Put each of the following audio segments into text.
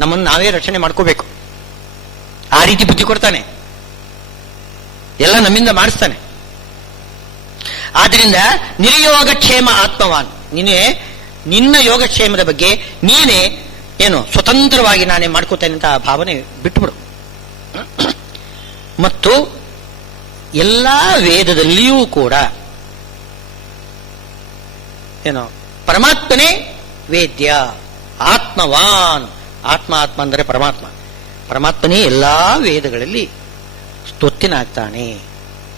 ನಮ್ಮನ್ನು ನಾವೇ ರಕ್ಷಣೆ ಮಾಡ್ಕೋಬೇಕು. ಆ ರೀತಿ ಬುದ್ಧಿ ಕೊಡ್ತಾನೆ, ಎಲ್ಲ ನಮ್ಮಿಂದ ಮಾಡಿಸ್ತಾನೆ. ಆದ್ರಿಂದ ನಿರ್ಯೋಗಕ್ಷೇಮ ಆತ್ಮವಾನ್, ನಿನ್ನ ಯೋಗಕ್ಷೇಮದ ಬಗ್ಗೆ ನೀನೇ ಏನು ಸ್ವತಂತ್ರವಾಗಿ ನಾನೇ ಮಾಡ್ಕೋತೇನೆ ಅಂತ ಆ ಭಾವನೆ ಬಿಟ್ಟುಬಿಡು. ಮತ್ತು ಎಲ್ಲ ವೇದದಲ್ಲಿಯೂ ಕೂಡ ಏನು ಪರಮಾತ್ಮನೇ ವೇದ್ಯ, ಆತ್ಮವಾನ್. ಆತ್ಮ ಅಂದರೆ ಪರಮಾತ್ಮ. ಪರಮಾತ್ಮನೇ ಎಲ್ಲಾ ವೇದಗಳಲ್ಲಿ ಸ್ತುತಿನಾಗ್ತಾನೆ.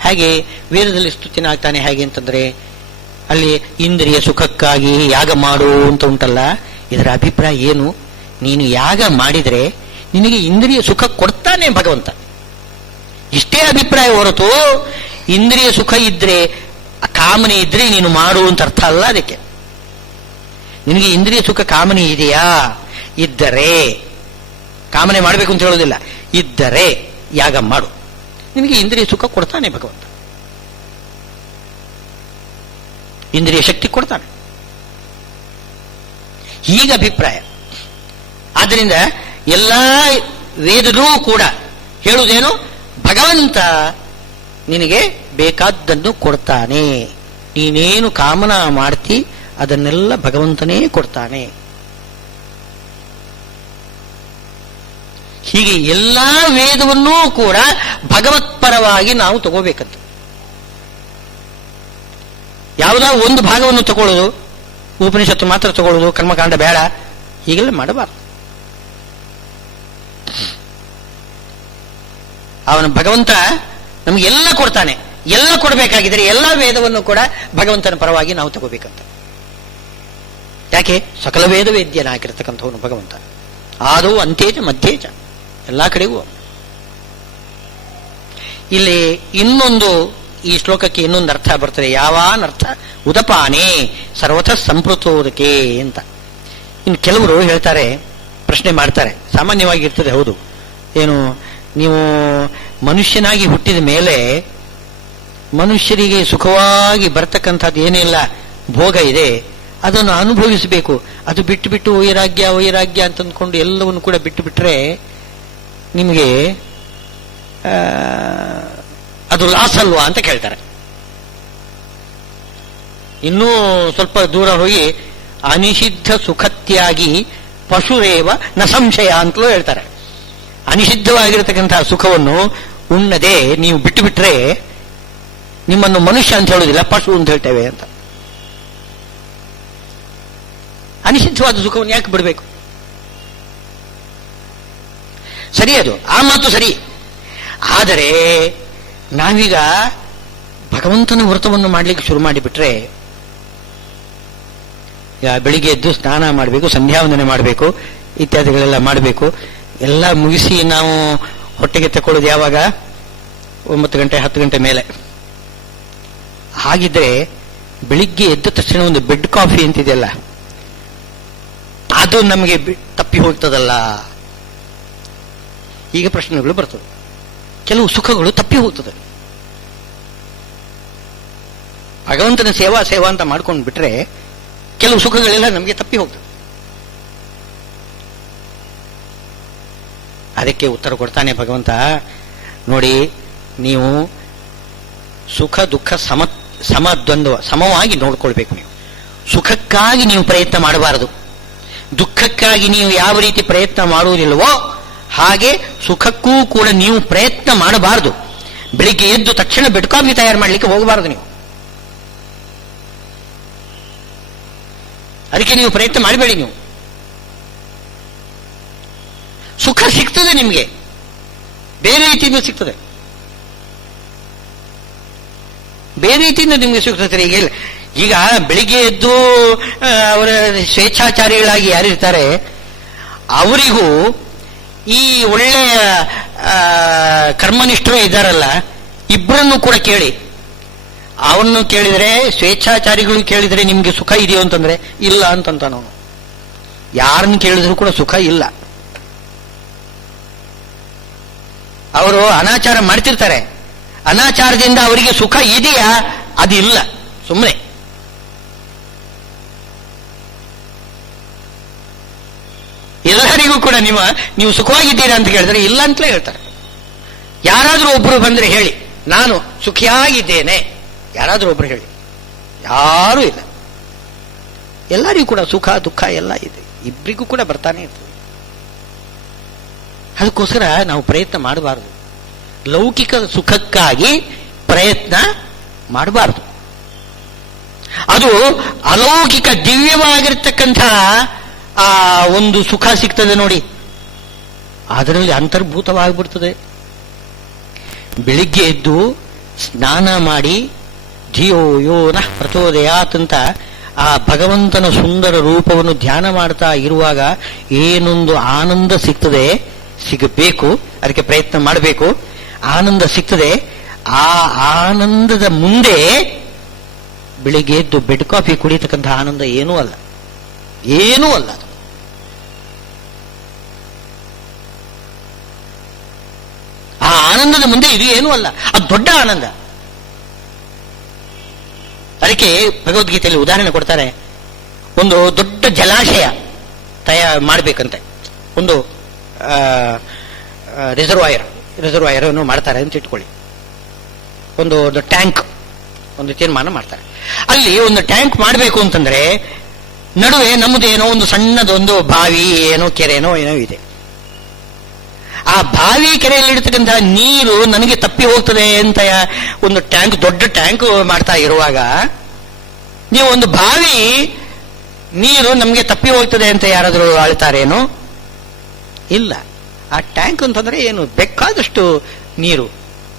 ಹಾಗೆ ವೇದದಲ್ಲಿ ಸ್ತುತಿನಾಗ್ತಾನೆ ಹೇಗೆ ಅಂತಂದ್ರೆ, ಅಲ್ಲಿ ಇಂದ್ರಿಯ ಸುಖಕ್ಕಾಗಿ ಯಾಗ ಮಾಡು ಅಂತ ಉಂಟಲ್ಲ, ಇದರ ಅಭಿಪ್ರಾಯ ಏನು? ನೀನು ಯಾಗ ಮಾಡಿದ್ರೆ ನಿನಗೆ ಇಂದ್ರಿಯ ಸುಖ ಕೊಡ್ತಾನೆ ಭಗವಂತ, ಇಷ್ಟೇ ಅಭಿಪ್ರಾಯ ಹೊರತು ಇಂದ್ರಿಯ ಸುಖ ಇದ್ರೆ ಕಾಮನೆ ಇದ್ರೆ ನೀನು ಮಾಡು ಅಂತ ಅರ್ಥ ಅಲ್ಲ. ಅದಕ್ಕೆ ನಿನಗೆ ಇಂದ್ರಿಯ ಸುಖ ಕಾಮನೆ ಇದೆಯಾ? ಇದ್ದರೆ, ಕಾಮನೆ ಮಾಡಬೇಕು ಅಂತ ಹೇಳೋದಿಲ್ಲ, ಇದ್ದರೆ ಯಾಗ ಮಾಡು, ನಿನಗೆ ಇಂದ್ರಿಯ ಸುಖ ಕೊಡ್ತಾನೆ ಭಗವಂತ, ಇಂದ್ರಿಯ ಶಕ್ತಿ ಕೊಡ್ತಾನೆ. ಹೀಗ ಅಭಿಪ್ರಾಯ. ಆದ್ದರಿಂದ ಎಲ್ಲ ವೇದನೂ ಕೂಡ ಹೇಳುವುದೇನು? ಭಗವಂತ ನಿನಗೆ ಬೇಕಾದ್ದನ್ನು ಕೊಡ್ತಾನೆ, ನೀನೇನು ಕಾಮನಾ ಮಾಡ್ತಿ ಅದನ್ನೆಲ್ಲ ಭಗವಂತನೇ ಕೊಡ್ತಾನೆ. ಹೀಗೆ ಎಲ್ಲಾ ವೇದವನ್ನೂ ಕೂಡ ಭಗವತ್ಪರವಾಗಿ ನಾವು ತಗೋಬೇಕಂತ. ಯಾವುದೋ ಒಂದು ಭಾಗವನ್ನು ತಗೊಳ್ಳೋದು, ಉಪನಿಷತ್ತು ಮಾತ್ರ ತಗೊಳ್ಳೋದು, ಕರ್ಮಕಾಂಡ ಬೇಡ, ಹೀಗೆಲ್ಲ ಮಾಡಬಾರದು. ಅವನ ಭಗವಂತ ನಮಗೆಲ್ಲ ಕೊಡ್ತಾನೆ. ಎಲ್ಲ ಕೊಡಬೇಕಾಗಿದ್ರೆ ಎಲ್ಲ ವೇದವನ್ನು ಕೂಡ ಭಗವಂತನ ಪರವಾಗಿ ನಾವು ತಗೋಬೇಕಂತ. ಯಾಕೆ? ಸಕಲ ವೇದ ವೇದ್ಯನಾಗಿರ್ತಕ್ಕಂಥವನು ಭಗವಂತ. ಆದೌ ಅಂತ್ಯೇಚ ಮಧ್ಯೇಚ, ಎಲ್ಲಾ ಕಡೆಗೂ. ಇಲ್ಲಿ ಇನ್ನೊಂದು, ಈ ಶ್ಲೋಕಕ್ಕೆ ಇನ್ನೊಂದು ಅರ್ಥ ಬರ್ತದೆ. ಯಾವಾನರ್ಥ ಉದಪಾನೆ ಸರ್ವಥ ಸಂಪೃತೋದಕ್ಕೆ ಅಂತ. ಇನ್ನು ಕೆಲವರು ಹೇಳ್ತಾರೆ, ಪ್ರಶ್ನೆ ಮಾಡ್ತಾರೆ, ಸಾಮಾನ್ಯವಾಗಿ ಇರ್ತದೆ, ಹೌದು, ಏನು ನೀವು ಮನುಷ್ಯನಾಗಿ ಹುಟ್ಟಿದ ಮೇಲೆ ಮನುಷ್ಯರಿಗೆ ಸುಖವಾಗಿ ಬರ್ತಕ್ಕಂಥದ್ದು ಏನಿಲ್ಲ, ಭೋಗ ಇದೆ, ಅದನ್ನು ಅನುಭವಿಸಬೇಕು. ಅದು ಬಿಟ್ಟು ಬಿಟ್ಟು ವೈರಾಗ್ಯ ವೈರಾಗ್ಯ ಅಂತಂದ್ಕೊಂಡು ಎಲ್ಲವನ್ನು ಕೂಡ ಬಿಟ್ಟು ಬಿಟ್ರೆ ನಿಮಗೆ ಅದು ಲಾಸ್ ಅಲ್ವಾ ಅಂತ ಕೇಳ್ತಾರೆ. ಇನ್ನೂ ಸ್ವಲ್ಪ ದೂರ ಹೋಗಿ ಅನಿಷಿದ್ಧ ಸುಖತ್ಯಾಗಿ ಪಶುರೇವ ನ ಸಂಶಯ ಅಂತಲೂ ಹೇಳ್ತಾರೆ. ಅನಿಷಿದ್ಧವಾಗಿರತಕ್ಕಂತಹ ಸುಖವನ್ನು ಉಣ್ಣದೆ ನೀವು ಬಿಟ್ಟು ಬಿಟ್ರೆ ನಿಮ್ಮನ್ನು ಮನುಷ್ಯ ಅಂತ ಹೇಳುವುದಿಲ್ಲ, ಪಶು ಅಂತ ಹೇಳ್ತೇವೆ ಅಂತ. ಅನಿಷಿದ್ಧವಾದ ಸುಖವನ್ನು ಯಾಕೆ ಬಿಡಬೇಕು? ಸರಿ, ಅದು ಆ ಮಾತು ಸರಿ. ಆದರೆ ನಾವೀಗ ಭಗವಂತನ ವ್ರತವನ್ನು ಮಾಡಲಿಕ್ಕೆ ಶುರು ಮಾಡಿಬಿಟ್ರೆ, ಬೆಳಿಗ್ಗೆ ಎದ್ದು ಸ್ನಾನ ಮಾಡಬೇಕು, ಸಂಧ್ಯಾವಂದನೆ ಮಾಡಬೇಕು, ಇತ್ಯಾದಿಗಳೆಲ್ಲ ಮಾಡಬೇಕು. ಎಲ್ಲ ಮುಗಿಸಿ ನಾವು ಹೊಟ್ಟೆಗೆ ತಕೊಳ್ಳೋದು ಯಾವಾಗ? 9 ಗಂಟೆ 10 ಗಂಟೆ ಮೇಲೆ. ಹಾಗಿದ್ರೆ ಬೆಳಿಗ್ಗೆ ಎದ್ದ ತಕ್ಷಣ ಒಂದು ಬೆಡ್ ಕಾಫಿ ಅಂತಿದೆಯಲ್ಲ, ಅದು ನಮಗೆ ತಪ್ಪಿ ಹೋಗ್ತದಲ್ಲ. ಈಗ ಪ್ರಶ್ನೆಗಳು ಬರ್ತದೆ. ಕೆಲವು ಸುಖಗಳು ತಪ್ಪಿ ಹೋಗ್ತದೆ. ಭಗವಂತನ ಸೇವಾ ಸೇವಾ ಅಂತ ಮಾಡ್ಕೊಂಡು ಬಿಟ್ರೆ ಕೆಲವು ಸುಖಗಳೆಲ್ಲ ನಮಗೆ ತಪ್ಪಿ ಹೋಗ್ತದೆ. ಅದಕ್ಕೆ ಉತ್ತರ ಕೊಡ್ತಾನೆ ಭಗವಂತ. ನೋಡಿ, ನೀವು ಸುಖ ದುಃಖ ಸಮದ್ವಂದ್ವ ಸಮವಾಗಿ ನೋಡ್ಕೊಳ್ಬೇಕು. ನೀವು ಸುಖಕ್ಕಾಗಿ ನೀವು ಪ್ರಯತ್ನ ಮಾಡಬಾರದು. ದುಃಖಕ್ಕಾಗಿ ನೀವು ಯಾವ ರೀತಿ ಪ್ರಯತ್ನ ಮಾಡುವುದಿಲ್ಲವೋ ಹಾಗೆ ಸುಖಕ್ಕೂ ಕೂಡ ನೀವು ಪ್ರಯತ್ನ ಮಾಡಬಾರದು. ಬೆಳಿಗ್ಗೆ ಎದ್ದು ತಕ್ಷಣ ಬೆಡ್ ಕಾಫಿ ತಯಾರು ಮಾಡಲಿಕ್ಕೆ ಹೋಗಬಾರದು ನೀವು. ಅದಕ್ಕೆ ನೀವು ಪ್ರಯತ್ನ ಮಾಡಬೇಡಿ. ನೀವು ಸುಖ ಸಿಗ್ತದೆ ನಿಮಗೆ, ಬೇರೆ ರೀತಿಯಿಂದ ಸಿಗ್ತದೆ, ಬೇರೆ ರೀತಿಯಿಂದ ನಿಮಗೆ ಸಿಗ್ತದೆ. ಈಗ ಬೆಳಿಗ್ಗೆ ಎದ್ದು ಅವರ ಸ್ವೇಚ್ಛಾಚಾರಿಗಳಾಗಿ ಯಾರಿರ್ತಾರೆ ಅವರಿಗೂ ಈ ಒಳ್ಳೆಯ ಕರ್ಮನಿಷ್ಠರು ಇದ್ದಾರಲ್ಲ, ಇಬ್ಬರನ್ನು ಕೂಡ ಕೇಳಿ. ಅವನ್ನು ಕೇಳಿದರೆ, ಸ್ವೇಚ್ಛಾಚಾರಿಗಳು ಕೇಳಿದರೆ ನಿಮ್ಗೆ ಸುಖ ಇದೆಯೋ ಅಂತಂದ್ರೆ ಇಲ್ಲ ಅಂತಂತ. ನಾವು ಯಾರನ್ನು ಕೇಳಿದ್ರು ಕೂಡ ಸುಖ ಇಲ್ಲ. ಅವರು ಅನಾಚಾರ ಮಾಡ್ತಿರ್ತಾರೆ, ಅನಾಚಾರದಿಂದ ಅವರಿಗೆ ಸುಖ ಇದೆಯಾ? ಅದಿಲ್ಲ, ಸುಮ್ಮನೆ. ಎಲ್ಲರಿಗೂ ಎಲ್ಲರಿಗೂ ಕೂಡ ನೀವು ಸುಖವಾಗಿದ್ದೀರಾ ಅಂತ ಕೇಳಿದ್ರೆ ಇಲ್ಲ ಅಂತಲೇ ಹೇಳ್ತಾರೆ. ಯಾರಾದ್ರೂ ಒಬ್ರು ಬಂದ್ರೆ ಹೇಳಿ ನಾನು ಸುಖಿಯಾಗಿದ್ದೇನೆ, ಯಾರಾದ್ರೂ ಒಬ್ರು ಹೇಳಿ. ಯಾರೂ ಇಲ್ಲ. ಎಲ್ಲರಿಗೂ ಕೂಡ ಸುಖ ದುಃಖ ಎಲ್ಲ ಇದೆ, ಇಬ್ಬರಿಗೂ ಕೂಡ ಬರ್ತಾನೆ ಇರ್ತದೆ. ಅದಕ್ಕೋಸ್ಕರ ನಾವು ಪ್ರಯತ್ನ ಮಾಡಬಾರದು. ಲೌಕಿಕ ಸುಖಕ್ಕಾಗಿ ಪ್ರಯತ್ನ ಮಾಡಬಾರದು. ಅದು ಅಲೌಕಿಕ ದಿವ್ಯವಾಗಿರ್ತಕ್ಕಂಥ ಆ ಒಂದು ಸುಖ ಸಿಗ್ತದೆ ನೋಡಿ, ಅದರಲ್ಲಿ ಅಂತರ್ಭೂತವಾಗಿಬಿಡ್ತದೆ. ಬೆಳಿಗ್ಗೆ ಎದ್ದು ಸ್ನಾನ ಮಾಡಿ ಧಿಯೋ ಯೋ ನಃ ಪ್ರಚೋದಯಾತ್ ಅಂತ ಆ ಭಗವಂತನ ಸುಂದರ ರೂಪವನ್ನು ಧ್ಯಾನ ಮಾಡ್ತಾ ಇರುವಾಗ ಏನೊಂದು ಆನಂದ ಸಿಗ್ತದೆ, ಸಿಗಬೇಕು, ಅದಕ್ಕೆ ಪ್ರಯತ್ನ ಮಾಡಬೇಕು. ಆನಂದ ಸಿಗ್ತದೆ. ಆ ಆನಂದದ ಮುಂದೆ ಬೆಳಿಗ್ಗೆ ಎದ್ದು ಬೆಡ್ ಕಾಫಿ ಕುಡಿಯತಕ್ಕಂಥ ಆನಂದ ಏನೂ ಅಲ್ಲ, ಏನೂ ಅಲ್ಲ. ಆ ಆನಂದದ ಮುಂದೆ ಇದು ಏನೂ ಅಲ್ಲ, ಅದು ದೊಡ್ಡ ಆನಂದ. ಅದಕ್ಕೆ ಭಗವದ್ಗೀತೆಯಲ್ಲಿ ಉದಾಹರಣೆ ಕೊಡ್ತಾರೆ. ಒಂದು ದೊಡ್ಡ ಜಲಾಶಯ ಮಾಡಬೇಕಂತೆ, ಒಂದು ರಿಸರ್ವಾಯರ್ ಮಾಡ್ತಾರೆ ಅಂತ ಇಟ್ಕೊಳ್ಳಿ. ಒಂದು ಟ್ಯಾಂಕ್ ಒಂದು ತೀರ್ಮಾನ ಮಾಡ್ತಾರೆ. ಅಲ್ಲಿ ಒಂದು ಟ್ಯಾಂಕ್ ಮಾಡಬೇಕು ಅಂತಂದ್ರೆ ನಡುವೆ ನಮ್ಮದೇನೋ ಒಂದು ಸಣ್ಣದೊಂದು ಬಾವಿ ಏನೋ ಕೆರೆನೋ ಏನೋ ಇದೆ. ಆ ಬಾವಿ ಕೆರೆಯಲ್ಲಿ ಇಡ್ತಕ್ಕಂತಹ ನೀರು ನನಗೆ ತಪ್ಪಿ ಹೋಗ್ತದೆ ಅಂತ ಒಂದು ಟ್ಯಾಂಕ್, ದೊಡ್ಡ ಟ್ಯಾಂಕ್ ಮಾಡ್ತಾ ಇರುವಾಗ ನೀವು ಒಂದು ಬಾವಿ ನೀರು ನಮಗೆ ತಪ್ಪಿ ಹೋಗ್ತದೆ ಅಂತ ಯಾರಾದರೂ ಆಳ್ತಾರೇನು? ಇಲ್ಲ. ಆ ಟ್ಯಾಂಕ್ ಅಂತಂದ್ರೆ ಏನು, ಬೇಕಾದಷ್ಟು ನೀರು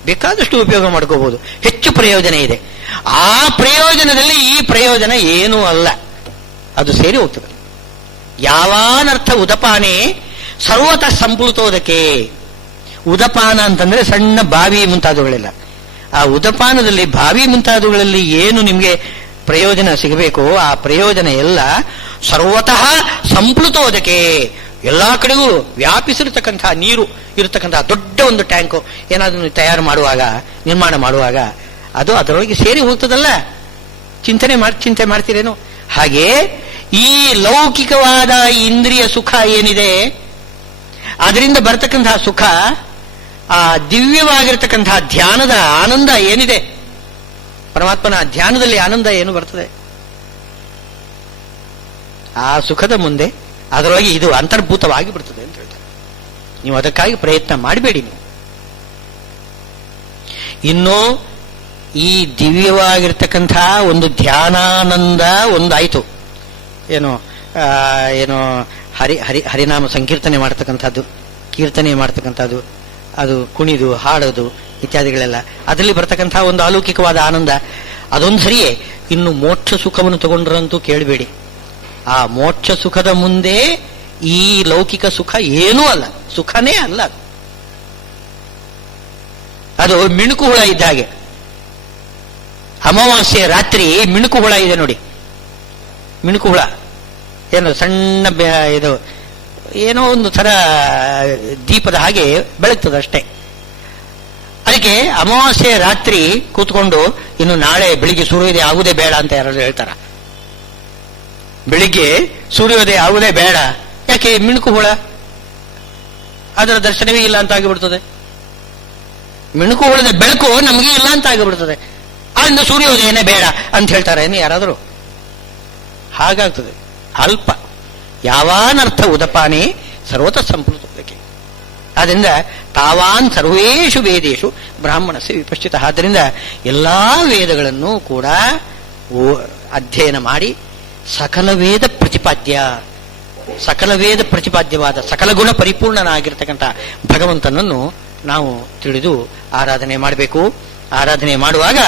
ಬೇಕಾದಷ್ಟು ಉಪಯೋಗ ಮಾಡ್ಕೋಬಹುದು, ಹೆಚ್ಚು ಪ್ರಯೋಜನ ಇದೆ. ಆ ಪ್ರಯೋಜನದಲ್ಲಿ ಈ ಪ್ರಯೋಜನ ಏನೂ ಅಲ್ಲ, ಅದು ಸೇರಿ ಹೋಗ್ತದೆ. ಯಾವಾನರ್ಥ ಉದಪಾನೆ ಸರ್ವತಃ ಸಂಪ್ಲುತೋದಕ್ಕೆ. ಉದಪಾನ ಅಂತಂದ್ರೆ ಸಣ್ಣ ಬಾವಿ ಮುಂತಾದವುಗಳೆಲ್ಲ. ಆ ಉದಪಾನದಲ್ಲಿ ಬಾವಿ ಮುಂತಾದವುಗಳಲ್ಲಿ ಏನು ನಿಮಗೆ ಪ್ರಯೋಜನ ಸಿಗಬೇಕು, ಆ ಪ್ರಯೋಜನ ಎಲ್ಲ ಸರ್ವತಃ ಸಂಪ್ಲುತೋದಕ್ಕೆ, ಎಲ್ಲಾ ಕಡೆಗೂ ವ್ಯಾಪಿಸಿರತಕ್ಕಂತಹ ನೀರು ಇರತಕ್ಕಂತಹ ದೊಡ್ಡ ಒಂದು ಟ್ಯಾಂಕು ಏನಾದ್ರೂ ತಯಾರು ಮಾಡುವಾಗ, ನಿರ್ಮಾಣ ಮಾಡುವಾಗ ಅದು ಅದರೊಳಗೆ ಸೇರಿ ಹೋಗ್ತದಲ್ಲ. ಚಿಂತೆ ಮಾಡ್ತೀರೇನು? ಹಾಗೆ ಈ ಲೌಕಿಕವಾದ ಇಂದ್ರಿಯ ಸುಖ ಏನಿದೆ, ಅದರಿಂದ ಬರ್ತಕ್ಕಂತಹ ಸುಖ, ಆ ದಿವ್ಯವಾಗಿರ್ತಕ್ಕಂತಹ ಧ್ಯಾನದ ಆನಂದ ಏನಿದೆ, ಪರಮಾತ್ಮನ ಧ್ಯಾನದಲ್ಲಿ ಆನಂದ ಏನು ಬರ್ತದೆ, ಆ ಸುಖದ ಮುಂದೆ ಅದರೊಳಗೆ ಇದು ಅಂತರ್ಭೂತವಾಗಿ ಬಿಡ್ತದೆ ಅಂತ ಹೇಳ್ತಾರೆ. ನೀವು ಅದಕ್ಕಾಗಿ ಪ್ರಯತ್ನ ಮಾಡಬೇಡಿ. ನೀವು ಇನ್ನು ಈ ದಿವ್ಯವಾಗಿರ್ತಕ್ಕಂತಹ ಒಂದು ಧ್ಯಾನಾನಂದ ಒಂದಾಯಿತು, ಏನೋ ಹರಿನಾಮ ಸಂಕೀರ್ತನೆ ಮಾಡ್ತಕ್ಕಂಥದ್ದು, ಕೀರ್ತನೆ ಮಾಡ್ತಕ್ಕಂಥದ್ದು, ಅದು ಕುಣಿದು ಹಾಡೋದು ಇತ್ಯಾದಿಗಳೆಲ್ಲ, ಅದರಲ್ಲಿ ಬರ್ತಕ್ಕಂತಹ ಒಂದು ಅಲೌಕಿಕವಾದ ಆನಂದ ಅದೊಂದು ಸರಿಯೇ. ಇನ್ನು ಮೋಕ್ಷ ಸುಖವನ್ನು ತಗೊಂಡ್ರಂತೂ ಕೇಳಬೇಡಿ. ಆ ಮೋಕ್ಷ ಸುಖದ ಮುಂದೆ ಈ ಲೌಕಿಕ ಸುಖ ಏನೂ ಅಲ್ಲ, ಸುಖನೇ ಅಲ್ಲ. ಅದು ಮಿಣುಕು ಹುಳ ಇದ್ದ ಹಾಗೆ. ಅಮಾವಾಸ್ಯೆ ರಾತ್ರಿ ಮಿಣುಕು ಹುಳ ಇದೆ ನೋಡಿ, ಮಿಣುಕು ಹುಳ ಏನು ಸಣ್ಣ ಇದು ಏನೋ ಒಂದು ಥರ ದೀಪದ ಹಾಗೆ ಬೆಳಗ್ತದೆ ಅಷ್ಟೇ. ಅದಕ್ಕೆ ಅಮಾವಾಸ್ಯೆ ರಾತ್ರಿ ಕೂತ್ಕೊಂಡು ಇನ್ನು ನಾಳೆ ಬೆಳಿಗ್ಗೆ ಸೂರ್ಯೋದಯ ಆಗುವುದೇ ಬೇಡ ಅಂತ ಯಾರಾದ್ರೂ ಹೇಳ್ತಾರ? ಬೆಳಿಗ್ಗೆ ಸೂರ್ಯೋದಯ ಆಗುವುದೇ ಬೇಡ, ಯಾಕೆ? ಮಿಣುಕು ಹುಳ, ಅದರ ದರ್ಶನವೇ ಇಲ್ಲ ಅಂತ ಆಗಿಬಿಡ್ತದೆ. ಮಿಣುಕು ಹುಳದ ಬೆಳಕು ನಮಗೆ ಇಲ್ಲ ಅಂತ ಆಗಿಬಿಡ್ತದೆ, ಆದ್ರಿಂದ ಸೂರ್ಯೋದಯನೇ ಬೇಡ ಅಂತ ಹೇಳ್ತಾರೆ ಯಾರಾದರೂ? ಹಾಗಾಗ್ತದೆ. ಅಲ್ಪ ಯಾವಾನರ್ಥ ಉದಪಾನೆ ಸರ್ವತ ಸಂಪ್ಲುತೋದಕ್ಕೆ. ಆದ್ದರಿಂದ ತಾವಾನ್ ಸರ್ವೇಷು ವೇದೇಶು ಬ್ರಾಹ್ಮಣಸ್ಯ ವಿಪಶ್ಚಿತ. ಆದ್ದರಿಂದ ಎಲ್ಲಾ ವೇದಗಳನ್ನು ಕೂಡ ಅಧ್ಯಯನ ಮಾಡಿ ಸಕಲ ವೇದ ಪ್ರತಿಪಾದ್ಯವಾದ ಸಕಲ ಗುಣ ಪರಿಪೂರ್ಣನಾಗಿರ್ತಕ್ಕಂಥ ಭಗವಂತನನ್ನು ನಾವು ತಿಳಿದು ಆರಾಧನೆ ಮಾಡಬೇಕು. ಆರಾಧನೆ ಮಾಡುವಾಗ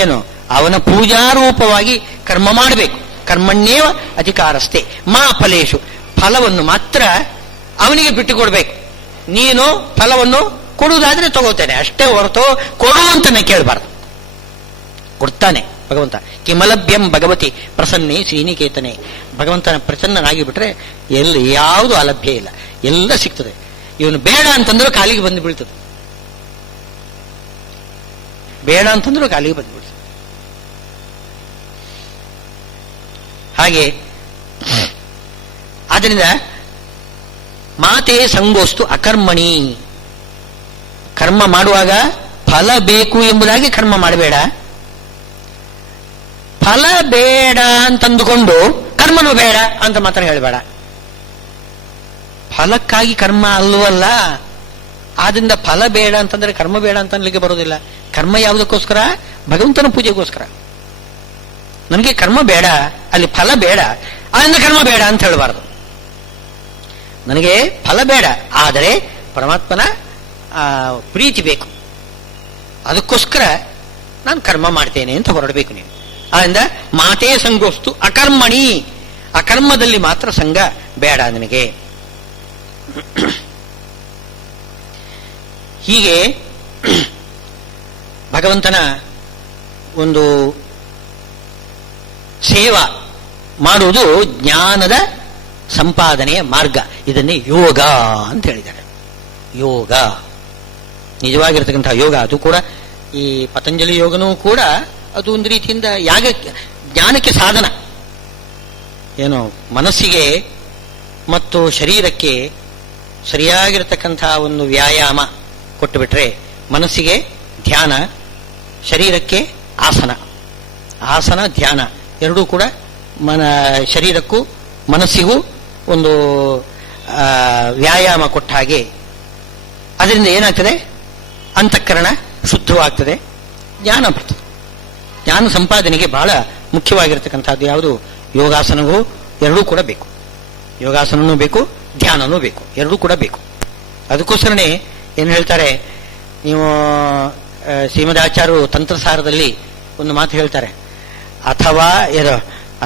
ಏನು, ಅವನ ಪೂಜಾರೂಪವಾಗಿ ಕರ್ಮ ಮಾಡಬೇಕು. ಕರ್ಮಣ್ಯೇವ ಅಧಿಕಾರಸ್ಥೆ ಮಾ ಫಲೇಶು, ಫಲವನ್ನು ಮಾತ್ರ ಅವನಿಗೆ ಬಿಟ್ಟುಕೊಡ್ಬೇಕು. ನೀನು ಫಲವನ್ನು ಕೊಡುವುದಾದ್ರೆ ತಗೋತೇನೆ ಅಷ್ಟೇ ಹೊರತು ಕೊಡುವಂತನೇ ಕೇಳಬಾರ್ದು. ಕೊಡ್ತಾನೆ ಭಗವಂತ. ಕಿಮಲಭ್ಯಂ ಭಗವತಿ ಪ್ರಸನ್ನೆ ಶ್ರೀನಿಕೇತನೆ. ಭಗವಂತನ ಪ್ರಸನ್ನನಾಗಿ ಬಿಟ್ರೆ ಎಲ್ಲಿ ಯಾವುದು ಅಲಭ್ಯ ಇಲ್ಲ, ಎಲ್ಲ ಸಿಗ್ತದೆ. ಇವನು ಬೇಡ ಅಂತಂದ್ರೂ ಕಾಲಿಗೆ ಬಂದು ಬೀಳ್ತದೆ, ಬೇಡ ಅಂತಂದ್ರೂ ಕಾಲಿಗೆ ಬಂದು ಬೀಳ್ತದೆ. ಹಾಗೆ ಆದ್ದರಿಂದ ಮಾತೆ ಸಂಗೋಸ್ತು ಅಕರ್ಮಣಿ. ಕರ್ಮ ಮಾಡುವಾಗ ಫಲ ಬೇಕು ಎಂಬುದಾಗಿ ಕರ್ಮ ಮಾಡಬೇಡ. ಫಲ ಬೇಡ ಅಂತಂದುಕೊಂಡು ಕರ್ಮನೂ ಬೇಡ ಅಂತ ಮಾತ್ರ ಹೇಳಬೇಡ. ಫಲಕ್ಕಾಗಿ ಕರ್ಮ ಅಲ್ಲವಲ್ಲ, ಆದ್ರಿಂದ ಫಲ ಬೇಡ ಅಂತಂದ್ರೆ ಕರ್ಮ ಬೇಡ ಅಂತ ಅನ್ಲಿಕ್ಕೆ ಬರೋದಿಲ್ಲ. ಕರ್ಮ ಯಾವುದಕ್ಕೋಸ್ಕರ? ಭಗವಂತನ ಪೂಜೆಗೋಸ್ಕರ. ನನಗೆ ಕರ್ಮ ಬೇಡ, ಅಲ್ಲಿ ಫಲ ಬೇಡ, ಆದ್ರಿಂದ ಕರ್ಮ ಬೇಡ ಅಂತ ಹೇಳಬಾರದು. ನನಗೆ ಫಲ ಬೇಡ, ಆದರೆ ಪರಮಾತ್ಮನ ಪ್ರೀತಿ ಬೇಕು, ಅದಕ್ಕೋಸ್ಕರ ನಾನು ಕರ್ಮ ಮಾಡ್ತೇನೆ ಅಂತ ಹೊರಡಬೇಕು ನೀವು. ಆದ್ರಿಂದ ಮಾತೇ ಸಂಗೋಸ್ತು ಅಕರ್ಮಣಿ, ಅಕರ್ಮದಲ್ಲಿ ಮಾತ್ರ ಸಂಘ ಬೇಡ ನನಗೆ. ಹೀಗೆ ಭಗವಂತನ ಒಂದು ಸೇವಾ ಮಾಡುವುದು ಜ್ಞಾನದ ಸಂಪಾದನೆಯ ಮಾರ್ಗ. ಇದನ್ನೇ ಯೋಗ ಅಂತ ಹೇಳಿದ್ದಾರೆ. ಯೋಗ ನಿಜವಾಗಿರತಕ್ಕಂತಹ ಯೋಗ. ಅದು ಕೂಡ ಈ ಪತಂಜಲಿ ಯೋಗನೂ ಕೂಡ ಅದು ಒಂದು ರೀತಿಯಿಂದ ಜ್ಞಾನಕ್ಕೆ ಸಾಧನ. ಏನು ಮನಸ್ಸಿಗೆ ಮತ್ತು ಶರೀರಕ್ಕೆ ಸರಿಯಾಗಿರತಕ್ಕಂತಹ ಒಂದು ವ್ಯಾಯಾಮ ಕೊಟ್ಟು ಬಿಟ್ರೆ, ಮನಸ್ಸಿಗೆ ಧ್ಯಾನ, ಶರೀರಕ್ಕೆ ಆಸನ. ಆಸನ ಧ್ಯಾನ ಎರಡೂ ಕೂಡ ಶರೀರಕ್ಕೂ ಮನಸ್ಸಿಗೂ ಒಂದು ವ್ಯಾಯಾಮ ಕೊಟ್ಟ ಹಾಗೆ. ಅದರಿಂದ ಏನಾಗ್ತದೆ? ಅಂತಃಕರಣ ಶುದ್ಧವಾಗ್ತದೆ, ಜ್ಞಾನ ಬರ್ತದೆ. ಜ್ಞಾನ ಸಂಪಾದನೆಗೆ ಬಹಳ ಮುಖ್ಯವಾಗಿರ್ತಕ್ಕಂಥದ್ದು ಯಾವುದು? ಯೋಗಾಸನವೂ ಎರಡೂ ಕೂಡ ಬೇಕು. ಯೋಗಾಸನನೂ ಬೇಕು, ಧ್ಯಾನನೂ ಬೇಕು, ಎರಡೂ ಕೂಡ ಬೇಕು. ಅದಕ್ಕೋಸ್ಕರನೇ ಏನು ಹೇಳ್ತಾರೆ, ನೀವು ಶ್ರೀಮದಾಚಾರ್ಯರು ತಂತ್ರಸಾರದಲ್ಲಿ ಒಂದು ಮಾತು ಹೇಳ್ತಾರೆ,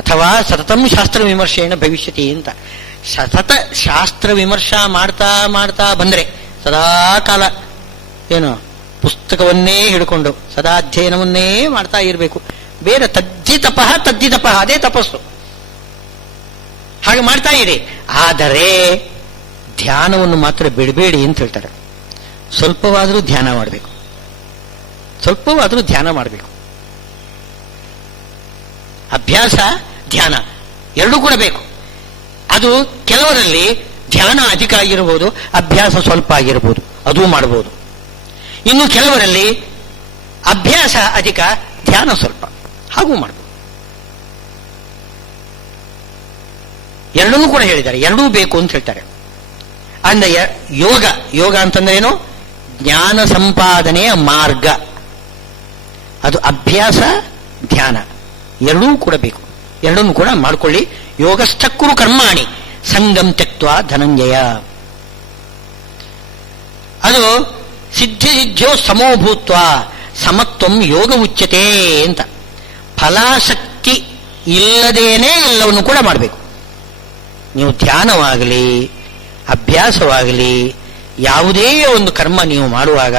ಅಥವಾ ಸತತಂ ಶಾಸ್ತ್ರ ವಿಮರ್ಶೆಯನ್ನು ಭವಿಷ್ಯತಿ ಅಂತ. ಸತತ ಶಾಸ್ತ್ರ ವಿಮರ್ಶ ಮಾಡ್ತಾ ಮಾಡ್ತಾ ಬಂದ್ರೆ, ಸದಾ ಕಾಲ ಏನು ಪುಸ್ತಕವನ್ನೇ ಹಿಡ್ಕೊಂಡು ಸದಾ ಅಧ್ಯಯನವನ್ನೇ ಮಾಡ್ತಾ ಇರಬೇಕು. ಬೇರೆ ತದ್ದಿತಪಃ ಅದೇ ತಪಸ್ಸು. ಹಾಗೆ ಮಾಡ್ತಾ ಇರಿ. ಆದರೆ ಧ್ಯಾನವನ್ನು ಮಾತ್ರ ಬಿಡಬೇಡಿ ಅಂತ ಹೇಳ್ತಾರೆ. ಸ್ವಲ್ಪವಾದರೂ ಧ್ಯಾನ ಮಾಡಬೇಕು, ಸ್ವಲ್ಪವಾದರೂ ಧ್ಯಾನ ಮಾಡಬೇಕು. ಅಭ್ಯಾಸ ಧ್ಯಾನ ಎರಡೂ ಕೂಡ ಬೇಕು. ಅದು ಕೆಲವರಲ್ಲಿ ಧ್ಯಾನ ಅಧಿಕ ಆಗಿರಬಹುದು, ಅಭ್ಯಾಸ ಸ್ವಲ್ಪ ಆಗಿರಬಹುದು, ಅದೂ ಮಾಡಬಹುದು. ಇನ್ನು ಕೆಲವರಲ್ಲಿ ಅಭ್ಯಾಸ ಅಧಿಕ, ಧ್ಯಾನ ಸ್ವಲ್ಪ, ಹಾಗೂ ಮಾಡಬಹುದು. ಎರಡನ್ನೂ ಕೂಡ ಹೇಳಿದ್ದಾರೆ, ಎರಡೂ ಬೇಕು ಅಂತ ಹೇಳ್ತಾರೆ. ಅಂದ ಯೋಗ ಅಂತಂದ್ರೆ ಏನು? ಜ್ಞಾನ ಸಂಪಾದನೆಯ ಮಾರ್ಗ. ಅದು ಅಭ್ಯಾಸ, ಧ್ಯಾನ ಎರಡೂ ಕೂಡ ಬೇಕು. ಎರಡನ್ನೂ ಕೂಡ ಮಾಡಿಕೊಳ್ಳಿ. ಯೋಗಸ್ಥಕ್ಕುರು ಕರ್ಮಾಣಿ ಸಂಗಂ ತ್ಯಕ್ತ್ವಾ ಧನಂಜಯ. ಅದು ಸಿದ್ಧಿಸಿದ್ಧೋ ಸಮೋಭೂತ್ವ ಸಮತ್ವಂ ಯೋಗ ಉಚ್ಯತೆ ಅಂತ. ಫಲಾಸಕ್ತಿ ಇಲ್ಲದೇನೆ ಎಲ್ಲವನ್ನು ಕೂಡ ಮಾಡಬೇಕು. ನೀವು ಧ್ಯಾನವಾಗಲಿ ಅಭ್ಯಾಸವಾಗಲಿ ಯಾವುದೇ ಒಂದು ಕರ್ಮ ನೀವು ಮಾಡುವಾಗ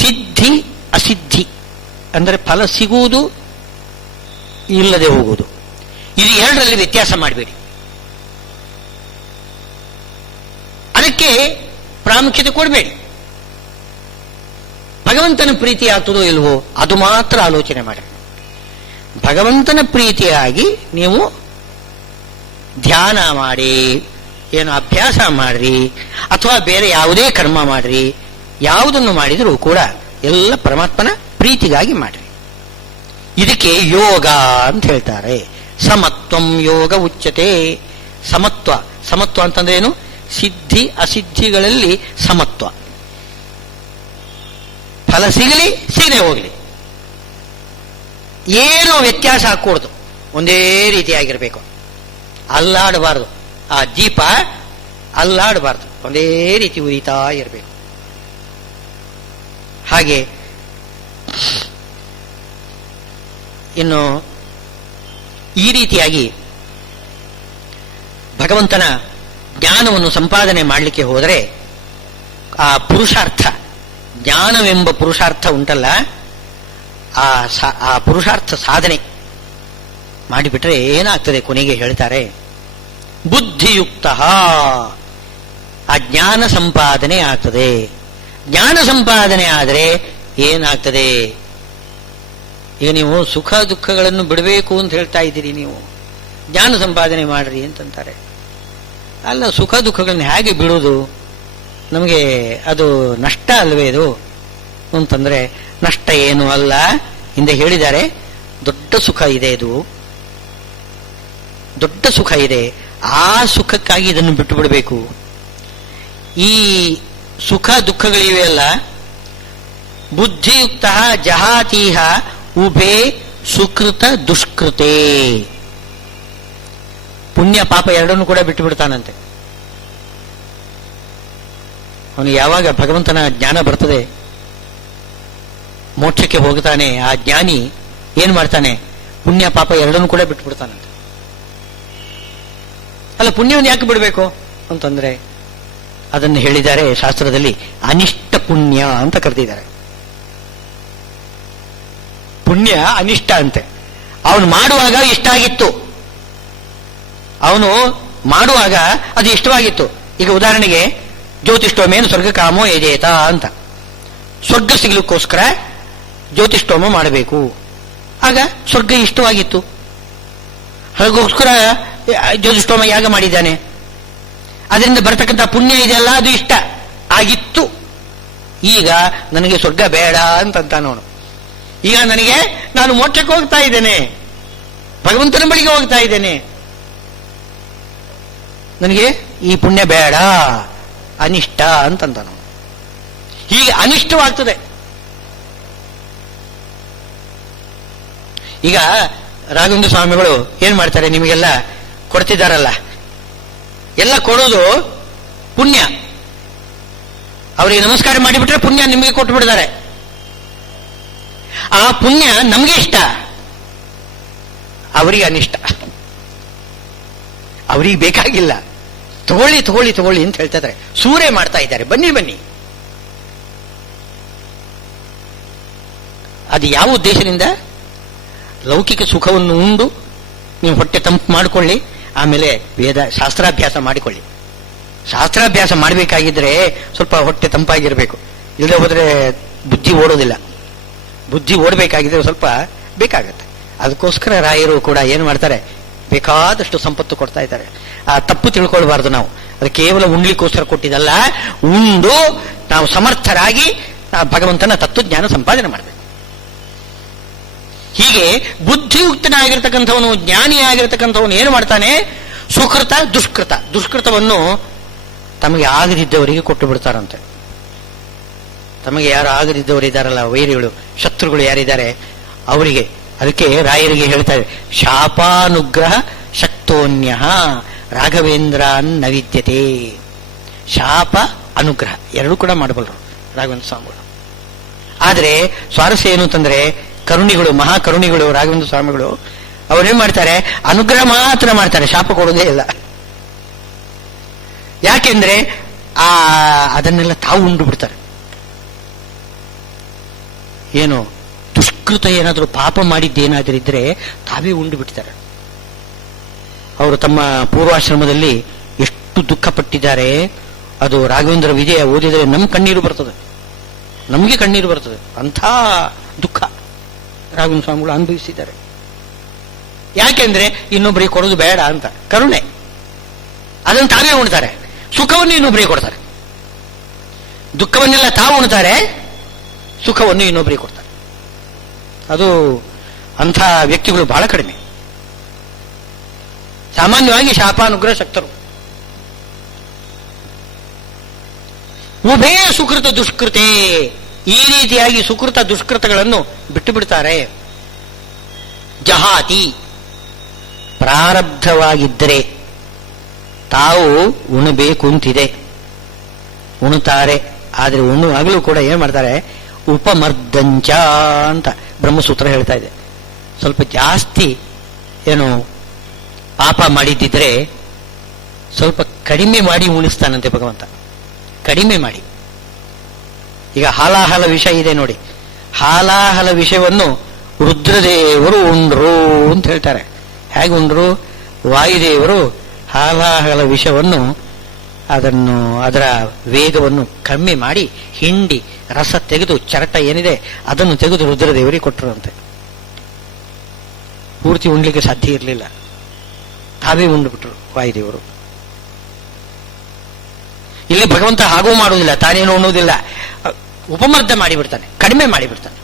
ಸಿದ್ಧಿ ಅಸಿದ್ಧಿ ಅಂದರೆ ಫಲ ಸಿಗುವುದು ಇಲ್ಲದೆ ಹೋಗುವುದು, ಇದು ಎರಡರಲ್ಲಿ ವ್ಯತ್ಯಾಸ ಮಾಡಬೇಡಿ. ಅದಕ್ಕೆ ಪ್ರಾಮುಖ್ಯತೆ ಕೊಡಬೇಡಿ. ಭಗವಂತನ ಪ್ರೀತಿ ಆಗ್ತದೋ ಇಲ್ವೋ ಅದು ಮಾತ್ರ ಆಲೋಚನೆ ಮಾಡಿ. ಭಗವಂತನ ಪ್ರೀತಿಯಾಗಿ ನೀವು ಧ್ಯಾನ ಮಾಡಿ, ಏನು ಅಭ್ಯಾಸ ಮಾಡ್ರಿ, ಅಥವಾ ಬೇರೆ ಯಾವುದೇ ಕರ್ಮ ಮಾಡ್ರಿ, ಯಾವುದನ್ನು ಮಾಡಿದರೂ ಕೂಡ ಎಲ್ಲ ಪರಮಾತ್ಮನ ಪ್ರೀತಿಗಾಗಿ ಮಾಡ್ರಿ. ಇದಕ್ಕೆ ಯೋಗ ಅಂತ ಹೇಳ್ತಾರೆ. ಸಮತ್ವಂ ಯೋಗ ಉಚ್ಯತೆ. ಸಮತ್ವ ಅಂತಂದ್ರೆ ಏನು? ಸಿದ್ಧಿ ಅಸಿದ್ಧಿಗಳಲ್ಲಿ ಸಮತ್ವ. ಫಲ ಸಿಗಲಿ ಸಿಗದೆ ಹೋಗಲಿ, ಏನೋ ವ್ಯತ್ಯಾಸ ಹಾಕೂಡ್ದು, ಒಂದೇ ರೀತಿಯಾಗಿರ್ಬೇಕು. ಅಲ್ಲಾಡಬಾರ್ದು, ಆ ದೀಪ ಅಲ್ಲಾಡಬಾರ್ದು, ಒಂದೇ ರೀತಿ ಉರಿತಾ ಇರಬೇಕು. ಹಾಗೆ ಇನ್ನು ಈ ರೀತಿಯಾಗಿ ಭಗವಂತನ ಜ್ಞಾನವನ್ನು ಸಂಪಾದನೆ ಮಾಡಲಿಕ್ಕೆ ಹೋದರೆ ಆ ಪುರುಷಾರ್ಥ, ಜ್ಞಾನವೆಂಬ ಪುರುಷಾರ್ಥ ಉಂಟಲ್ಲ, ಆ ಪುರುಷಾರ್ಥ ಸಾಧನೆ ಮಾಡಿಬಿಟ್ರೆ ಏನಾಗ್ತದೆ? ಕೊನೆಗೆ ಹೇಳ್ತಾರೆ, ಬುದ್ಧಿಯುಕ್ತ ಆ ಜ್ಞಾನ ಸಂಪಾದನೆ ಆಗ್ತದೆ. ಜ್ಞಾನ ಸಂಪಾದನೆ ಆದರೆ ಏನಾಗ್ತದೆ? ಈಗ ನೀವು ಸುಖ ದುಃಖಗಳನ್ನು ಬಿಡಬೇಕು ಅಂತ ಹೇಳ್ತಾ ಇದ್ದೀರಿ, ನೀವು ಜ್ಞಾನ ಸಂಪಾದನೆ ಮಾಡ್ರಿ ಅಂತಂತಾರೆ. ಅಲ್ಲ, ಸುಖ ದುಃಖಗಳನ್ನ ಹೇಗೆ ಬಿಡೋದು? ನಮಗೆ ಅದು ನಷ್ಟ ಅಲ್ವೇ ಇದು ಅಂತಂದ್ರೆ, ನಷ್ಟ ಏನು ಅಲ್ಲ. ಹಿಂದೆ ಹೇಳಿದ್ದಾರೆ, ದೊಡ್ಡ ಸುಖ ಇದೆ, ಇದು ದೊಡ್ಡ ಸುಖ ಇದೆ. ಆ ಸುಖಕ್ಕಾಗಿ ಇದನ್ನು ಬಿಟ್ಟು ಬಿಡಬೇಕು. ಈ ಸುಖ ದುಃಖಗಳಿವೆ ಅಲ್ಲ, ಬುದ್ಧಿಯುಕ್ತ ಜಹಾತೀಹ ಉಭೇ ಸುಕೃತ ದುಷ್ಕೃತೆ. ಪುಣ್ಯ ಪಾಪ ಎರಡನ್ನೂ ಕೂಡ ಬಿಟ್ಟು ಬಿಡ್ತಾನಂತೆ. ಅವನಿಗೆ ಯಾವಾಗ ಭಗವಂತನ ಜ್ಞಾನ ಬರ್ತದೆ, ಮೋಕ್ಷಕ್ಕೆ ಹೋಗ್ತಾನೆ, ಆ ಜ್ಞಾನಿ ಏನ್ ಮಾಡ್ತಾನೆ? ಪುಣ್ಯ ಪಾಪ ಎರಡನ್ನೂ ಕೂಡ ಬಿಟ್ಟು ಬಿಡ್ತಾನಂತೆ. ಅಲ್ಲ, ಪುಣ್ಯವನ್ನು ಯಾಕೆ ಬಿಡಬೇಕು ಅಂತಂದ್ರೆ, ಅದನ್ನು ಹೇಳಿದ್ದಾರೆ ಶಾಸ್ತ್ರದಲ್ಲಿ, ಅನಿಷ್ಟ ಪುಣ್ಯ ಅಂತ ಕರೆದಿದ್ದಾರೆ. ಪುಣ್ಯ ಅನಿಷ್ಟ ಅಂತೆ. ಅವನು ಮಾಡುವಾಗ ಇಷ್ಟ ಆಗಿತ್ತು, ಅವನು ಮಾಡುವಾಗ ಅದು ಇಷ್ಟವಾಗಿತ್ತು. ಈಗ ಉದಾಹರಣೆಗೆ, ಜ್ಯೋತಿಷ್ಠೋಮೇನು ಸ್ವರ್ಗ ಕಾಮೋ ಯಜೇತ ಅಂತ, ಸ್ವರ್ಗ ಸಿಗಲಿಕ್ಕೋಸ್ಕರ ಜ್ಯೋತಿಷ್ಠೋಮ ಮಾಡಬೇಕು. ಆಗ ಸ್ವರ್ಗ ಇಷ್ಟವಾಗಿತ್ತು, ಹಾಗೋಸ್ಕರ ಜ್ಯೋತಿಷ್ಠೋಮ ಯಾಗ ಮಾಡಿದ್ದಾನೆ. ಅದರಿಂದ ಬರ್ತಕ್ಕಂಥ ಪುಣ್ಯ ಇದೆಯಲ್ಲ, ಅದು ಇಷ್ಟ ಆಗಿತ್ತು. ಈಗ ನನಗೆ ಸ್ವರ್ಗ ಬೇಡ ಅಂತಂತಾನವನು. ಈಗ ನಾನು ಮೋಕ್ಷಕ್ಕೆ ಹೋಗ್ತಾ ಇದ್ದೇನೆ, ಭಗವಂತನ ಬಳಿಗೆ ಹೋಗ್ತಾ ಇದ್ದೇನೆ, ನನಗೆ ಈ ಪುಣ್ಯ ಬೇಡ, ಅನಿಷ್ಟ ಅಂತಂತಾನು. ಹೀಗೆ ಅನಿಷ್ಟವಾಗ್ತದೆ. ಈಗ ರಾಘವೇಂದ್ರ ಸ್ವಾಮಿಗಳು ಏನ್ ಮಾಡ್ತಾರೆ, ನಿಮಗೆಲ್ಲ ಕೊಡ್ತಿದ್ದಾರಲ್ಲ, ಎಲ್ಲ ಕೊಡೋದು ಪುಣ್ಯ. ಅವರಿಗೆ ನಮಸ್ಕಾರ ಮಾಡಿಬಿಟ್ರೆ ಪುಣ್ಯ ನಿಮಗೆ ಕೊಟ್ಟು ಬಿಡ್ತಾರೆ. ಆ ಪುಣ್ಯ ನಮಗೆ ಇಷ್ಟ, ಅವರಿಗೆ ಅನಿಷ್ಟ, ಅವರಿಗೆ ಬೇಕಾಗಿಲ್ಲ. ತಗೊಳ್ಳಿ ತಗೊಳ್ಳಿ ತಗೊಳ್ಳಿ ಅಂತ ಹೇಳ್ತಾ ಇದ್ದಾರೆ, ಸೂರೆ ಮಾಡ್ತಾ ಇದ್ದಾರೆ, ಬನ್ನಿ ಬನ್ನಿ. ಅದು ಯಾವ ಉದ್ದೇಶದಿಂದ? ಲೌಕಿಕ ಸುಖವನ್ನು ಉಂಡು ನೀವು ಹೊಟ್ಟೆ ತಂಪು ಮಾಡಿಕೊಳ್ಳಿ, ಆಮೇಲೆ ಶಾಸ್ತ್ರಾಭ್ಯಾಸ ಮಾಡಿಕೊಳ್ಳಿ. ಶಾಸ್ತ್ರಾಭ್ಯಾಸ ಮಾಡಬೇಕಾಗಿದ್ರೆ ಸ್ವಲ್ಪ ಹೊಟ್ಟೆ ತಂಪಾಗಿರ್ಬೇಕು, ಇಲ್ಲದೆ ಹೋದ್ರೆ ಬುದ್ಧಿ ಓಡೋದಿಲ್ಲ. ಬುದ್ಧಿ ಓಡಬೇಕಾಗಿದ್ರೆ ಸ್ವಲ್ಪ ಬೇಕಾಗತ್ತೆ. ಅದಕ್ಕೋಸ್ಕರ ರಾಯರು ಕೂಡ ಏನು ಮಾಡ್ತಾರೆ, ಬೇಕಾದಷ್ಟು ಸಂಪತ್ತು ಕೊಡ್ತಾ ಇದ್ದಾರೆ. ಆ ತಪ್ಪು ತಿಳ್ಕೊಳ್ಬಾರ್ದು ನಾವು, ಅದು ಕೇವಲ ಉಣ್ಲಿಕ್ಕೋಸ್ಕರ ಕೊಟ್ಟಿದ್ದಲ್ಲ. ಉಂಡು ನಾವು ಸಮರ್ಥರಾಗಿ ಭಗವಂತನ ತತ್ವಜ್ಞಾನ ಸಂಪಾದನೆ ಮಾಡಬೇಕು. ಹೀಗೆ ಬುದ್ಧಿಯುಕ್ತನಾಗಿರ್ತಕ್ಕಂಥವನು, ಜ್ಞಾನಿಯಾಗಿರ್ತಕ್ಕಂಥವನು ಏನು ಮಾಡ್ತಾನೆ? ಸುಕೃತ ದುಷ್ಕೃತ, ದುಷ್ಕೃತವನ್ನು ತಮಗೆ ಆಗದಿದ್ದವರಿಗೆ ಕೊಟ್ಟು ಬಿಡ್ತಾರಂತೆ. ತಮಗೆ ಯಾರು ಆಗದಿದ್ದವರಿದ್ದಾರಲ್ಲ, ವೈರಿಗಳು, ಶತ್ರುಗಳು ಯಾರಿದ್ದಾರೆ ಅವರಿಗೆ. ಅದಕ್ಕೆ ರಾಯರಿಗೆ ಹೇಳ್ತಾರೆ, ಶಾಪಾನುಗ್ರಹ ಶಕ್ತೋನ್ಯ ರಾಘವೇಂದ್ರ ನವಿದ್ಯತೆ. ಶಾಪ ಅನುಗ್ರಹ ಎರಡೂ ಕೂಡ ಮಾಡಬಲ್ಲರು ರಾಘವೇಂದ್ರ ಸ್ವಾಮಿಗಳು. ಆದರೆ ಸ್ವಾರಸ್ಯ ಏನು ಅಂತಂದ್ರೆ, ಕರುಣಿಗಳು, ಮಹಾಕರುಣಿಗಳು ರಾಘವೇಂದ್ರ ಸ್ವಾಮಿಗಳು, ಅವರೇನ್ ಮಾಡ್ತಾರೆ? ಅನುಗ್ರಹ ಮಾತ್ರ ಮಾಡ್ತಾರೆ, ಶಾಪ ಕೊಡೋದೇ ಇಲ್ಲ. ಯಾಕೆಂದ್ರೆ ಅದನ್ನೆಲ್ಲ ತಾವು ಉಂಡು ಬಿಡ್ತಾರೆ. ಏನು ದುಷ್ಕೃತ ಏನಾದರೂ ಪಾಪ ಮಾಡಿದ್ದೇನಾದ್ರೂ ಇದ್ರೆ ತಾವೇ ಉಂಡು ಬಿಡ್ತಾರೆ. ಅವರು ತಮ್ಮ ಪೂರ್ವಾಶ್ರಮದಲ್ಲಿ ಎಷ್ಟು ದುಃಖ ಪಟ್ಟಿದ್ದಾರೆ. ಅದು ರಾಘವೇಂದ್ರ ವಿಜಯ ಓದಿದರೆ ನಮ್ಮ ಕಣ್ಣೀರು ಬರ್ತದೆ, ನಮಗೆ ಕಣ್ಣೀರು ಬರ್ತದೆ. ಅಂಥ ದುಃಖ ರಾಘವೇಂದ್ರ ಸ್ವಾಮಿಗಳು ಅನುಭವಿಸಿದ್ದಾರೆ. ಯಾಕೆಂದ್ರೆ ಇನ್ನೊಬ್ಬರಿಗೆ ಕೊಡೋದು ಬೇಡ ಅಂತ, ಕರುಣೆ. ಅದನ್ನು ತಾವೇ ಉಣ್ತಾರೆ, ಸುಖವನ್ನು ಇನ್ನೊಬ್ಬರಿಗೆ ಕೊಡ್ತಾರೆ. ದುಃಖವನ್ನೆಲ್ಲ ತಾವು ಉಣ್ತಾರೆ, ಸುಖವನ್ನು ಇನ್ನೊಬ್ಬರಿಗೆ ಕೊಡ್ತಾರೆ. ಅದು ಅಂಥ ವ್ಯಕ್ತಿಗಳು ಬಹಳ ಕಡಿಮೆ. ಸಾಮಾನ್ಯವಾಗಿ ಶಾಪಾನುಗ್ರಹ ಶಕ್ತರು. ಉಭಯ ಸುಕೃತ ದುಷ್ಕೃತೆ, ಈ ರೀತಿಯಾಗಿ ಸುಕೃತ ದುಷ್ಕೃತಗಳನ್ನು ಬಿಟ್ಟು ಬಿಡ್ತಾರೆ. ಜಹಾತಿ, ಪ್ರಾರಬ್ಧವಾಗಿದ್ದರೆ ತಾವು ಉಣಬೇಕು ಅಂತಿದೆ, ಉಣುತ್ತಾರೆ. ಆದರೆ ಉಣ್ಣುವಾಗಲೂ ಕೂಡ ಏನ್ ಮಾಡ್ತಾರೆ? ಉಪಮರ್ದಂಚ ಅಂತ ಬ್ರಹ್ಮಸೂತ್ರ ಹೇಳ್ತಾ ಇದೆ. ಸ್ವಲ್ಪ ಜಾಸ್ತಿ ಏನು ಪಾಪ ಮಾಡಿದ್ದಿದ್ರೆ ಸ್ವಲ್ಪ ಕಡಿಮೆ ಮಾಡಿ ಉಣಿಸ್ತಾನಂತೆ ಭಗವಂತ, ಕಡಿಮೆ ಮಾಡಿ. ಈಗ ಹಾಲಾಹಲ ವಿಷ ಇದೆ ನೋಡಿ, ಹಾಲಾಹಲ ವಿಷಯವನ್ನು ರುದ್ರದೇವರು ಉಂಡ್ರು ಅಂತ ಹೇಳ್ತಾರೆ. ಹೇಗೆ ಉಂಡ್ರು? ವಾಯುದೇವರು ಹಾಲಾಹಲ ವಿಷವನ್ನು ಅದರ ವೇಗವನ್ನು ಕಮ್ಮಿ ಮಾಡಿ ಹಿಂಡಿ ರಸ ತೆಗೆದು ಚರಟ ಏನಿದೆ ಅದನ್ನು ತೆಗೆದು ರುದ್ರದೇವರಿಗೆ ಕೊಟ್ಟರಂತೆ. ಪೂರ್ತಿ ಉಣ್ಲಿಕ್ಕೆ ಸಾಧ್ಯ ಇರಲಿಲ್ಲ, ತಾವೇ ಉಂಡುಬಿಟ್ರು ವಾಯುದೇವರು. ಇಲ್ಲಿ ಭಗವಂತ ಹಾಗೂ ಮಾಡುವುದಿಲ್ಲ, ತಾನೇನು ಅನ್ನೋದಿಲ್ಲ, ಉಪಮರ್ದ ಮಾಡಿಬಿಡ್ತಾನೆ, ಕಡಿಮೆ ಮಾಡಿಬಿಡ್ತಾನೆ.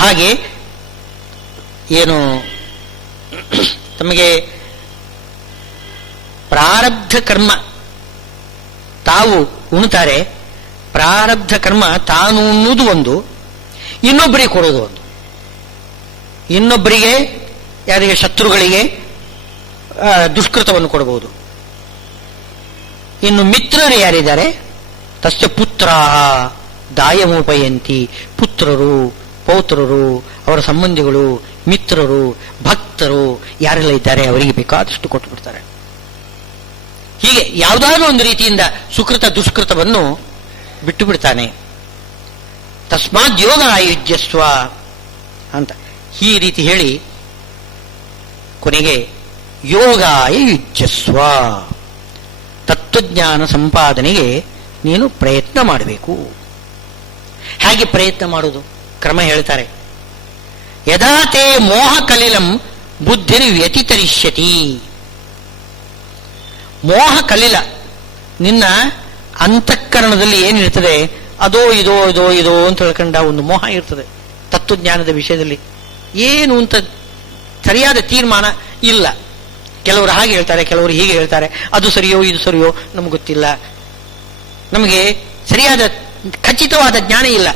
ಹಾಗೆ ಏನು ತಮಗೆ ಪ್ರಾರಬ್ಧ ಕರ್ಮ ತಾವು ಉಣ್ತಾರೆ, ಪ್ರಾರಬ್ಧ ಕರ್ಮ ತಾನು ಉಣ್ಣುವುದು ಒಂದು, ಇನ್ನೊಬ್ಬರಿಗೆ ಕೊಡೋದು ಒಂದು. ಇನ್ನೊಬ್ಬರಿಗೆ, ಯಾರಿಗೆ ಶತ್ರುಗಳಿಗೆ ದುಷ್ಕೃತವನ್ನು ಕೊಡಬಹುದು. ಇನ್ನು ಮಿತ್ರರು ಯಾರಿದ್ದಾರೆ, ತಸ್ಯ ಪುತ್ರ ದಾಯಮೋಪಯಂತಿ, ಪುತ್ರರು, ಪೌತ್ರರು, ಅವರ ಸಂಬಂಧಿಗಳು, ಮಿತ್ರರು, ಭಕ್ತರು ಯಾರೆಲ್ಲ ಇದ್ದಾರೆ ಅವರಿಗೆ ಬೇಕಾದಷ್ಟು ಕೊಟ್ಟು ಬಿಡ್ತಾರೆ. ಹೀಗೆ ಯಾವುದಾದ್ರೂ ಒಂದು ರೀತಿಯಿಂದ ಸುಕೃತ ದುಷ್ಕೃತವನ್ನು ಬಿಟ್ಟು ಬಿಡ್ತಾನೆ. ತಸ್ಮಾತ್ ಯೋಗ ಆಯುಜ್ಯಸ್ವ ಅಂತ ಈ ರೀತಿ ಹೇಳಿ ಕೊನೆಗೆ ಯೋಗಾಯ ಯುಜ್ಯಸ್ವ, ತತ್ವಜ್ಞಾನ ಸಂಪಾದನೆಗೆ ನೀನು ಪ್ರಯತ್ನ ಮಾಡಬೇಕು. ಹೇಗೆ ಪ್ರಯತ್ನ ಮಾಡುವುದು ಕ್ರಮ ಹೇಳ್ತಾರೆ. ಯದಾ ತೇ ಮೋಹ ಕಲಿಲಂ ಬುದ್ಧಿರ್ ವ್ಯತಿತರಿಷ್ಯತಿ. ಮೋಹ ಕಲಿಲ, ನಿನ್ನ ಅಂತಃಕರಣದಲ್ಲಿ ಏನಿರ್ತದೆ ಅದೋ ಇದೋ ಇದೋ ಇದೋ ಅಂತ ಹೇಳ್ಕೊಂಡ ಒಂದು ಮೋಹ ಇರ್ತದೆ. ತತ್ವಜ್ಞಾನದ ವಿಷಯದಲ್ಲಿ ಏನು ಅಂತ ಸರಿಯಾದ ತೀರ್ಮಾನ ಇಲ್ಲ. ಕೆಲವರು ಹಾಗೆ ಹೇಳ್ತಾರೆ, ಕೆಲವರು ಹೀಗೆ ಹೇಳ್ತಾರೆ, ಅದು ಸರಿಯೋ ಇದು ಸರಿಯೋ ನಮ್ಗೆ ಗೊತ್ತಿಲ್ಲ, ನಮಗೆ ಸರಿಯಾದ ಖಚಿತವಾದ ಜ್ಞಾನ ಇಲ್ಲ.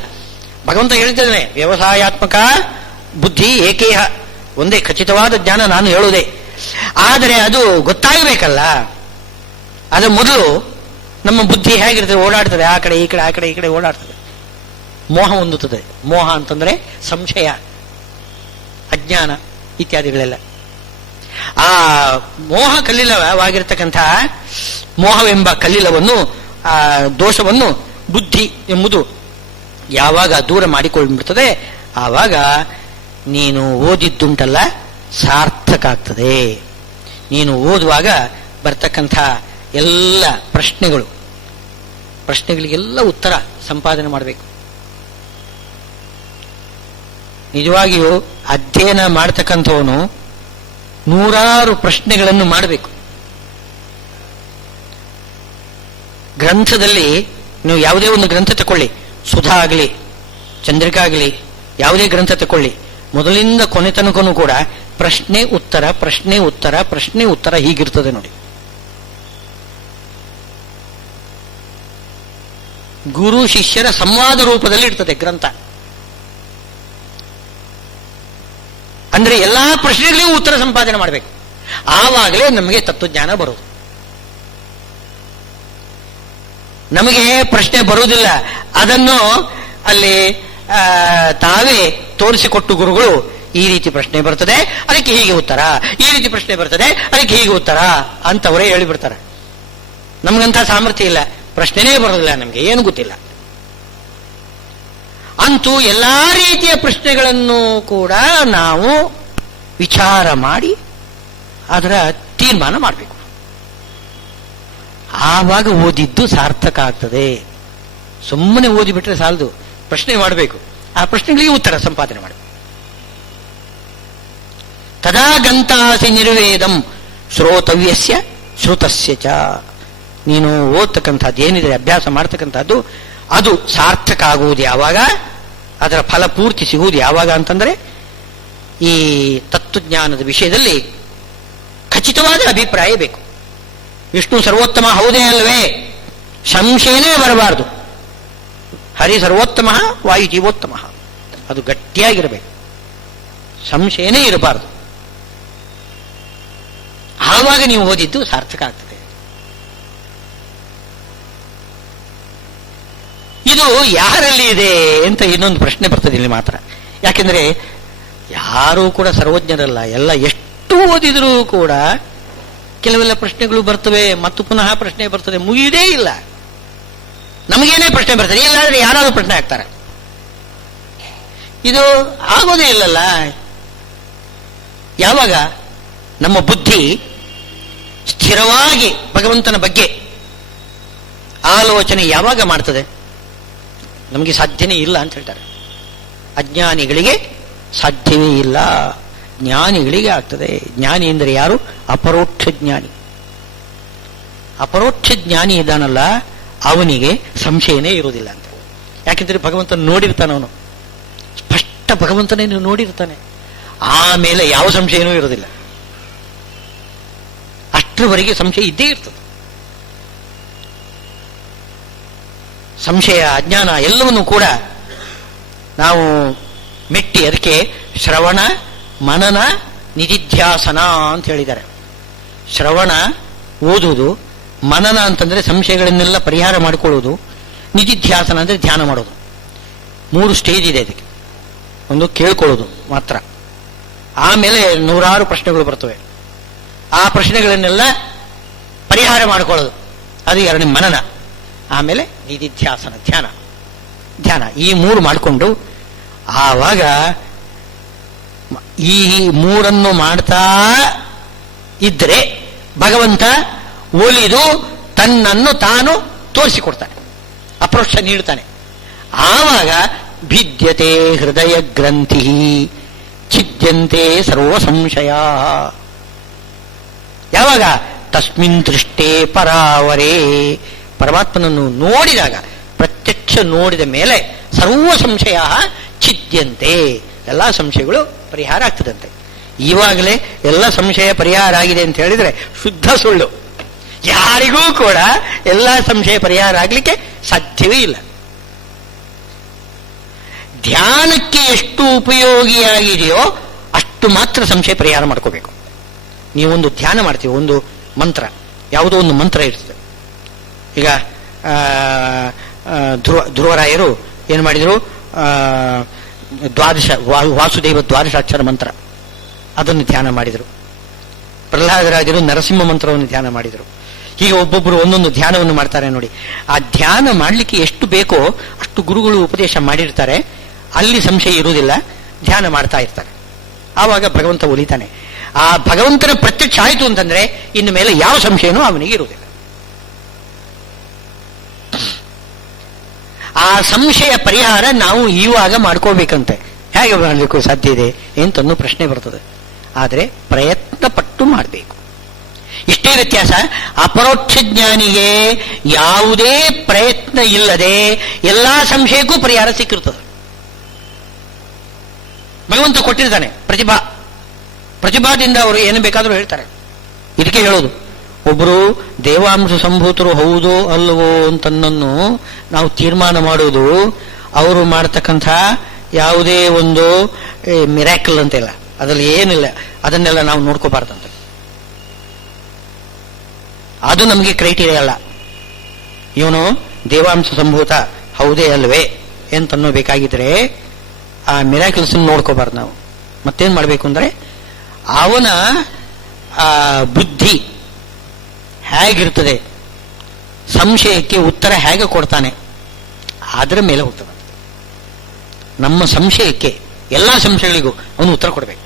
ಭಗವಂತ ಹೇಳ್ತಿದ್ದಾನೆ, ವ್ಯವಸಾಯಾತ್ಮಕ ಬುದ್ಧಿ ಏಕೇಹ, ಒಂದೇ ಖಚಿತವಾದ ಜ್ಞಾನ ನಾನು ಹೇಳುವುದೇ. ಆದರೆ ಅದು ಗೊತ್ತಾಗಬೇಕಲ್ಲ. ಅದರ ಮೊದಲು ನಮ್ಮ ಬುದ್ಧಿ ಹೇಗಿರ್ತದೆ, ಓಡಾಡ್ತದೆ, ಆ ಕಡೆ ಈ ಕಡೆ, ಆ ಕಡೆ ಈ ಕಡೆ ಓಡಾಡ್ತದೆ, ಮೋಹ ಹೊಂದುತ್ತದೆ. ಮೋಹ ಅಂತಂದ್ರೆ ಸಂಶಯ, ಅಜ್ಞಾನ ಇತ್ಯಾದಿಗಳೆಲ್ಲ. ಆ ಮೋಹ ಕಲ್ಲಿಲವಾಗಿರ್ತಕ್ಕಂಥ ಮೋಹವೆಂಬ ಕಲ್ಲಿಲವನ್ನು, ಆ ದೋಷವನ್ನು ಬುದ್ಧಿ ಎಂಬುದು ಯಾವಾಗ ದೂರ ಮಾಡಿಕೊಂಡ್ಬಿಡ್ತದೆ, ಆವಾಗ ನೀನು ಓದಿದ್ದುಂಟಲ್ಲ ಸಾರ್ಥಕ ಆಗ್ತದೆ. ನೀನು ಓದುವಾಗ ಬರ್ತಕ್ಕಂಥ ಎಲ್ಲ ಪ್ರಶ್ನೆಗಳಿಗೆಲ್ಲ ಉತ್ತರ ಸಂಪಾದನೆ ಮಾಡಬೇಕು. ನಿಜವಾಗಿಯೂ ಅಧ್ಯಯನ ಮಾಡತಕ್ಕಂಥವನು ನೂರಾರು ಪ್ರಶ್ನೆಗಳನ್ನು ಮಾಡಬೇಕು. ಗ್ರಂಥದಲ್ಲಿ ನೀವು ಯಾವುದೇ ಒಂದು ಗ್ರಂಥ ತಕೊಳ್ಳಿ, ಸುಧಾ ಆಗಲಿ, ಚಂದ್ರಿಕಾ ಆಗಲಿ, ಯಾವುದೇ ಗ್ರಂಥ ತಕೊಳ್ಳಿ, ಮೊದಲಿಂದ ಕೊನೆ ತನಕನೂ ಕೂಡ ಪ್ರಶ್ನೆ ಉತ್ತರ ಪ್ರಶ್ನೆ ಉತ್ತರ ಪ್ರಶ್ನೆ ಉತ್ತರ ಹೀಗಿರ್ತದೆ ನೋಡಿ. ಗುರು ಶಿಷ್ಯರ ಸಂವಾದ ರೂಪದಲ್ಲಿ ಇರ್ತದೆ ಗ್ರಂಥ. ಅಂದ್ರೆ ಎಲ್ಲಾ ಪ್ರಶ್ನೆಗಳಿಗೂ ಉತ್ತರ ಸಂಪಾದನೆ ಮಾಡಬೇಕು. ಆವಾಗಲೇ ನಮಗೆ ತತ್ವಜ್ಞಾನ ಬರೋದು. ನಮಗೆ ಪ್ರಶ್ನೆ ಬರುವುದಿಲ್ಲ, ಅದನ್ನು ಅಲ್ಲಿ ತಾವೇ ತೋರಿಸಿಕೊಟ್ಟು ಗುರುಗಳು, ಈ ರೀತಿ ಪ್ರಶ್ನೆ ಬರ್ತದೆ ಅದಕ್ಕೆ ಹೀಗೆ ಉತ್ತರ, ಈ ರೀತಿ ಪ್ರಶ್ನೆ ಬರ್ತದೆ ಅದಕ್ಕೆ ಹೀಗೆ ಉತ್ತರ ಅಂತವರೇ ಹೇಳಿಬಿಡ್ತಾರೆ. ನಮ್ಗಂಥ ಸಾಮರ್ಥ್ಯ ಇಲ್ಲ, ಪ್ರಶ್ನೆನೇ ಬರೋದಿಲ್ಲ, ನಮಗೆ ಏನು ಗೊತ್ತಿಲ್ಲ. ಅಂತೂ ಎಲ್ಲಾ ರೀತಿಯ ಪ್ರಶ್ನೆಗಳನ್ನು ಕೂಡ ನಾವು ವಿಚಾರ ಮಾಡಿ ಅದರ ತೀರ್ಮಾನ ಮಾಡಬೇಕು. ಆವಾಗ ಓದಿದ್ದು ಸಾರ್ಥಕ ಆಗ್ತದೆ. ಸುಮ್ಮನೆ ಓದಿಬಿಟ್ರೆ ಸಾಲದು, ಪ್ರಶ್ನೆ ಮಾಡಬೇಕು, ಆ ಪ್ರಶ್ನೆಗಳಿಗೆ ಉತ್ತರ ಸಂಪಾದನೆ ಮಾಡಬೇಕು. ತದಾ ಗಂತಾಸಿ ನಿರ್ವೇದಂ ಶ್ರೋತವ್ಯಸ್ಯ ಶ್ರುತಸ್ಯ ಚ. ನೀನು ಓದ್ತಕ್ಕಂಥದ್ದು ಏನಿದೆ, ಅಭ್ಯಾಸ ಮಾಡ್ತಕ್ಕಂಥದ್ದು ಅದು ಸಾರ್ಥಕ ಆಗುವುದು ಯಾವಾಗ, ಅದರ ಫಲ ಪೂರ್ತಿ ಸಿಗುವುದು ಯಾವಾಗ ಅಂತಂದ್ರೆ ಈ ತತ್ವಜ್ಞಾನದ ವಿಷಯದಲ್ಲಿ ಖಚಿತವಾದ ಅಭಿಪ್ರಾಯ ಬೇಕು. ವಿಷ್ಣು ಸರ್ವೋತ್ತಮ ಹೌದೇ ಅಲ್ವೇ, ಸಂಶಯನೇ ಬರಬಾರದು. ಹರಿ ಸರ್ವೋತ್ತಮ, ವಾಯು ಜೀವೋತ್ತಮ, ಅದು ಗಟ್ಟಿಯಾಗಿರಬೇಕು, ಸಂಶಯನೇ ಇರಬಾರದು. ಆವಾಗ ನೀವು ಓದಿದ್ದು ಸಾರ್ಥಕ ಆಗ್ತದೆ. ಇದು ಯಾರಲ್ಲಿ ಇದೆ ಅಂತ ಇನ್ನೊಂದು ಪ್ರಶ್ನೆ ಬರ್ತದೆ ಇಲ್ಲಿ ಮಾತ್ರ. ಯಾಕೆಂದ್ರೆ ಯಾರೂ ಕೂಡ ಸರ್ವಜ್ಞರಲ್ಲ. ಎಲ್ಲ ಎಷ್ಟು ಓದಿದರೂ ಕೂಡ ಕೆಲವೆಲ್ಲ ಪ್ರಶ್ನೆಗಳು ಬರ್ತವೆ, ಮತ್ತು ಪುನಃ ಪ್ರಶ್ನೆ ಬರ್ತದೆ, ಮುಗಿಯುವುದೇ ಇಲ್ಲ. ನಮಗೇನೇ ಪ್ರಶ್ನೆ ಬರ್ತದೆ, ಇಲ್ಲಾದ್ರೆ ಯಾರಾದ್ರೂ ಪ್ರಶ್ನೆ ಹಾಕ್ತಾರೆ. ಇದು ಆಗೋದೇ ಇಲ್ಲಲ್ಲ. ಯಾವಾಗ ನಮ್ಮ ಬುದ್ಧಿ ಸ್ಥಿರವಾಗಿ ಭಗವಂತನ ಬಗ್ಗೆ ಆಲೋಚನೆ ಯಾವಾಗ ಮಾಡ್ತದೆ, ನಮಗೆ ಸಾಧ್ಯನೇ ಇಲ್ಲ ಅಂತ ಹೇಳ್ತಾರೆ. ಅಜ್ಞಾನಿಗಳಿಗೆ ಸಾಧ್ಯವೇ ಇಲ್ಲ. ಜ್ಞಾನಿಗಳಿಗೆ ಆಗ್ತದೆ. ಜ್ಞಾನಿ ಎಂದರೆ ಯಾರು? ಅಪರೋಕ್ಷ ಜ್ಞಾನಿ. ಅಪರೋಕ್ಷ ಜ್ಞಾನಿ ಇದ್ದಾನಲ್ಲ, ಅವನಿಗೆ ಸಂಶಯನೇ ಇರುವುದಿಲ್ಲ ಅಂತ. ಯಾಕೆಂದ್ರೆ ಭಗವಂತನ ನೋಡಿರ್ತಾನೆ, ಅವನು ಸ್ಪಷ್ಟ ಭಗವಂತನೇ ನೋಡಿರ್ತಾನೆ. ಆಮೇಲೆ ಯಾವ ಸಂಶಯನೂ ಇರುವುದಿಲ್ಲ. ಅಷ್ಟರವರೆಗೆ ಸಂಶಯ ಇದ್ದೇ ಇರ್ತದೆ. ಸಂಶಯ, ಅಜ್ಞಾನ ಎಲ್ಲವನ್ನೂ ಕೂಡ ನಾವು ಮೆಟ್ಟಿ ಅದಕ್ಕೆ ಶ್ರವಣ, ಮನನ, ನಿಧಿಧ್ಯಾಸನ ಅಂತ ಹೇಳಿದ್ದಾರೆ. ಶ್ರವಣ ಓದುವುದು, ಮನನ ಅಂತಂದ್ರೆ ಸಂಶಯಗಳನ್ನೆಲ್ಲ ಪರಿಹಾರ ಮಾಡಿಕೊಳ್ಳುವುದು, ನಿಧಿಧ್ಯಾಸನ ಅಂದ್ರೆ ಧ್ಯಾನ ಮಾಡೋದು. 3 ಸ್ಟೇಜ್ ಇದೆ ಅದಕ್ಕೆ. ಒಂದು ಕೇಳ್ಕೊಳ್ಳೋದು ಮಾತ್ರ, ಆಮೇಲೆ 100 ಪ್ರಶ್ನೆಗಳು ಬರ್ತವೆ. ಆ ಪ್ರಶ್ನೆಗಳನ್ನೆಲ್ಲ ಪರಿಹಾರ ಮಾಡಿಕೊಳ್ಳೋದು, ಅದು 2ನೇ ಮನನ. ಆಮೇಲೆ ನಿಧಿಧ್ಯಾಸನ, ಧ್ಯಾನ. ಈ 3 ಮಾಡಿಕೊಂಡು ಆವಾಗ ಈ 3 ಮಾಡ್ತಾ ಇದ್ರೆ ಭಗವಂತ ಒಲಿದು ತನ್ನನ್ನು ತಾನು ತೋರಿಸಿಕೊಡ್ತಾನೆ, ಅಪ್ರೋಕ್ಷ ನೀಡ್ತಾನೆ. ಆವಾಗ ಭಿದ್ಯತೆ ಹೃದಯ ಗ್ರಂಥಿ ಛಿದ್ಯಂತೆ ಸರ್ವ ಸಂಶಯ. ಯಾವಾಗ? ತಸ್ಮಿನ್ ದೃಷ್ಟೇ ಪರಾವರೇ. ಪರಮಾತ್ಮನನ್ನು ನೋಡಿದಾಗ, ಪ್ರತ್ಯಕ್ಷ ನೋಡಿದ ಮೇಲೆ ಸರ್ವ ಸಂಶಯ ಛಿದ್ಯಂತೆ, ಎಲ್ಲ ಸಂಶಯಗಳು ಪರಿಹಾರ ಆಗ್ತದಂತೆ. ಇವಾಗಲೇ ಎಲ್ಲ ಸಂಶಯ ಪರಿಹಾರ ಆಗಿದೆ ಅಂತ ಹೇಳಿದ್ರೆ ಶುದ್ಧ ಸುಳ್ಳು. ಯಾರಿಗೂ ಕೂಡ ಎಲ್ಲ ಸಂಶಯ ಪರಿಹಾರ ಆಗಲಿಕ್ಕೆ ಸಾಧ್ಯವೇ ಇಲ್ಲ. ಧ್ಯಾನಕ್ಕೆ ಎಷ್ಟು ಉಪಯೋಗಿಯಾಗಿದೆಯೋ ಅಷ್ಟು ಮಾತ್ರ ಸಂಶಯ ಪರಿಹಾರ ಮಾಡ್ಕೋಬೇಕು. ನೀವೊಂದು ಧ್ಯಾನ ಮಾಡ್ತೀವಿ, ಒಂದು ಮಂತ್ರ, ಯಾವುದೋ ಒಂದು ಮಂತ್ರ ಇರ್ತದೆ. ಈಗ ಧ್ರುವರಾಯರು ಏನು ಮಾಡಿದರು? ವಾಸುದೇವ ದ್ವಾದಶಾಕ್ಷರ ಮಂತ್ರ ಅದನ್ನು ಧ್ಯಾನ ಮಾಡಿದರು. ಪ್ರಹ್ಲಾದರಾಜರು ನರಸಿಂಹ ಮಂತ್ರವನ್ನು ಧ್ಯಾನ ಮಾಡಿದರು. ಹೀಗೆ ಒಬ್ಬೊಬ್ಬರು ಒಂದೊಂದು ಧ್ಯಾನವನ್ನು ಮಾಡ್ತಾರೆ ನೋಡಿ. ಆ ಧ್ಯಾನ ಮಾಡಲಿಕ್ಕೆ ಎಷ್ಟು ಬೇಕೋ ಅಷ್ಟು ಗುರುಗಳು ಉಪದೇಶ ಮಾಡಿರ್ತಾರೆ. ಅಲ್ಲಿ ಸಂಶಯ ಇರುವುದಿಲ್ಲ, ಧ್ಯಾನ ಮಾಡ್ತಾ ಇರ್ತಾರೆ. ಆವಾಗ ಭಗವಂತ ಒಲಿತಾನೆ. ಆ ಭಗವಂತನ ಪ್ರತ್ಯಕ್ಷ ಆಯಿತು ಅಂತಂದ್ರೆ ಇನ್ನು ಮೇಲೆ ಯಾವ ಸಂಶಯನೂ ಅವನಿಗೆ ಇರುವುದಿಲ್ಲ. ಆ ಸಂಶಯ ಪರಿಹಾರ ನಾವು ಇವಾಗ ಮಾಡ್ಕೋಬೇಕಂತೆ. ಹೇಗೆ ಮಾಡಲಿಕ್ಕೂ ಸಾಧ್ಯ ಇದೆ ಅಂತನ್ನೋ ಪ್ರಶ್ನೆ ಬರ್ತದೆ. ಆದರೆ ಪ್ರಯತ್ನ ಪಟ್ಟು ಮಾಡಬೇಕು. ಇಷ್ಟೇ ವ್ಯತ್ಯಾಸ. ಅಪರೋಕ್ಷ ಜ್ಞಾನಿಗೆ ಯಾವುದೇ ಪ್ರಯತ್ನ ಇಲ್ಲದೆ ಎಲ್ಲಾ ಸಂಶಯಕ್ಕೂ ಪರಿಹಾರ ಸಿಕ್ಕಿರ್ತದೆ. ಭಗವಂತ ಕೊಟ್ಟಿರ್ತಾನೆ ಪ್ರತಿಭಾದಿಂದ ಅವರು ಏನು ಬೇಕಾದರೂ ಹೇಳ್ತಾರೆ. ಇದಕ್ಕೆ ಹೇಳೋದು, ಒಬ್ಬರು ದೇವಾಂಶ ಸಂಭೂತರು ಹೌದೋ ಅಲ್ಲವೋ ಅಂತನ್ನನ್ನು ನಾವು ತೀರ್ಮಾನ ಮಾಡೋದು ಅವರು ಮಾಡತಕ್ಕಂಥ ಯಾವುದೇ ಒಂದು ಮಿರಾಕಲ್ ಅಂತಿಲ್ಲ, ಅದರಲ್ಲಿ ಏನಿಲ್ಲ, ಅದನ್ನೆಲ್ಲ ನಾವು ನೋಡ್ಕೋಬಾರ್ದಂತೆ. ಅದು ನಮಗೆ ಕ್ರೈಟೀರಿಯಾ ಅಲ್ಲ. ಇವನು ದೇವಾಂಶ ಸಂಭೂತ ಹೌದೇ ಅಲ್ವೇ ಅಂತನ್ನೋ ಬೇಕಾಗಿದ್ರೆ ಆ ಮಿರಾಕಲ್ಸ್ ನೋಡ್ಕೋಬಾರ್ದು ನಾವು. ಮತ್ತೇನ್ ಮಾಡಬೇಕು ಅಂದ್ರೆ ಅವನ ಬುದ್ಧಿ ಹೇಗಿರ್ತದೆ, ಸಂಶಯಕ್ಕೆ ಉತ್ತರ ಹೇಗೆ ಕೊಡ್ತಾನೆ, ಅದರ ಮೇಲೆ ಹೋಗ್ತದೆ. ನಮ್ಮ ಸಂಶಯಕ್ಕೆ, ಎಲ್ಲ ಸಂಶಯಗಳಿಗೂ ಅವನು ಉತ್ತರ ಕೊಡಬೇಕು.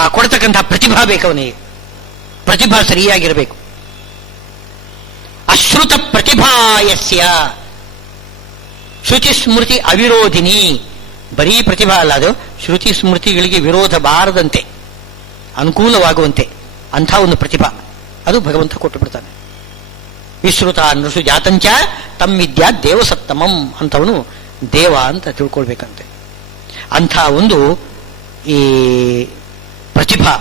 ಆ ಕೊಡ್ತಕ್ಕಂಥ ಪ್ರತಿಭಾ ಬೇಕು ಅವನಿಗೆ. ಪ್ರತಿಭಾ ಸರಿಯಾಗಿರಬೇಕು. ಅಶ್ರುತ ಪ್ರತಿಭಾಯಸ್ಯ ಶ್ರುತಿ ಸ್ಮೃತಿ ಅವಿರೋಧಿನಿ. ಬರೀ ಪ್ರತಿಭಾ ಅಲ್ಲ, ಅದು ಶ್ರುತಿ ಸ್ಮೃತಿಗಳಿಗೆ ವಿರೋಧ ಬಾರದಂತೆ ಅನುಕೂಲವಾಗುವಂತೆ ಅಂಥ ಒಂದು ಪ್ರತಿಭಾ ಅದು ಭಗವಂತ ಕೊಟ್ಟು ಬಿಡ್ತಾನೆ. ವಿಶ್ರುತ ನೃಸು ಜಾತಂಚ ತಮ್ಮಿದ್ಯಾ ದೇವಸತ್ತಮಂ ಅಂತವನು ದೇವ ಅಂತ ತಿಳ್ಕೊಳ್ಬೇಕಂತೆ. ಅಂಥ ಒಂದು ಈ ಪ್ರತಿಭಾ